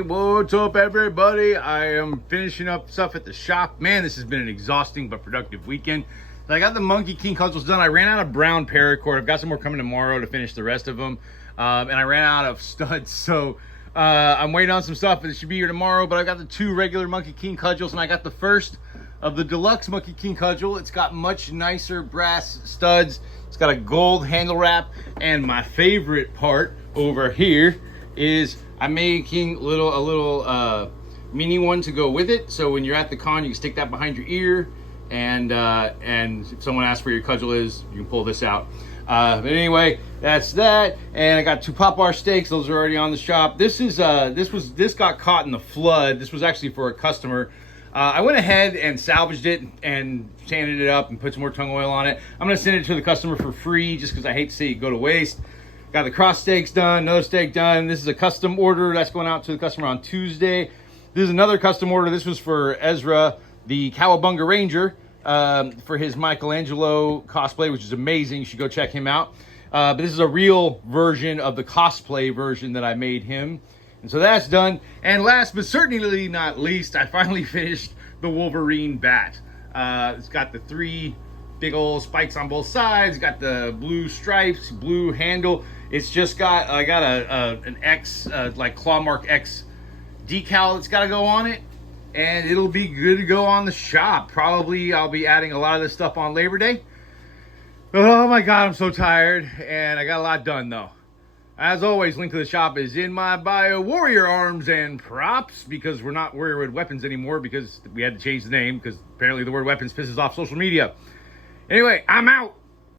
Hey, what's up everybody? I am finishing up stuff at the shop. Man, this has been an exhausting but productive weekend. So I got the Monkey King cudgels done. I ran out of brown paracord. I've got some more coming tomorrow to finish the rest of them. And I ran out of studs, so I'm waiting on some stuff. It should be here tomorrow, but I've got the 2 regular Monkey King cudgels, and I got the first of the deluxe Monkey King cudgel. It's got much nicer brass studs. It's got a gold handle wrap, and my favorite part over here is I'm making a little mini one to go with it. So when you're at the con, you can stick that behind your ear, and if someone asks where your cudgel is, you can pull this out. But anyway, that's that. And I got 2 pop bar steaks. Those are already on the shop. This got caught in the flood. This was actually for a customer. I went ahead and salvaged it and sanded it up and put some more tung oil on it. I'm gonna send it to the customer for free just because I hate to see it go to waste. Got the cross steaks done, another steak done. This is a custom order that's going out to the customer on Tuesday. This is another custom order. This was for Ezra, the Cowabunga Ranger, for his Michelangelo cosplay, which is amazing. You should go check him out. But this is a real version of the cosplay version that I made him. And so that's done. And last but certainly not least, I finally finished the Wolverine bat. It's got the 3 big old spikes on both sides. Got the blue stripes, blue handle. It's just got, I got an X, like claw mark X decal that's got to go on it. And it'll be good to go on the shop. Probably I'll be adding a lot of this stuff on Labor Day. Oh my God, I'm so tired. And I got a lot done though. As always, link to the shop is in my bio. Warrior Arms and Props, because we're not Warrior Weapons anymore because we had to change the name because apparently the word weapons pisses off social media. Anyway, I'm out.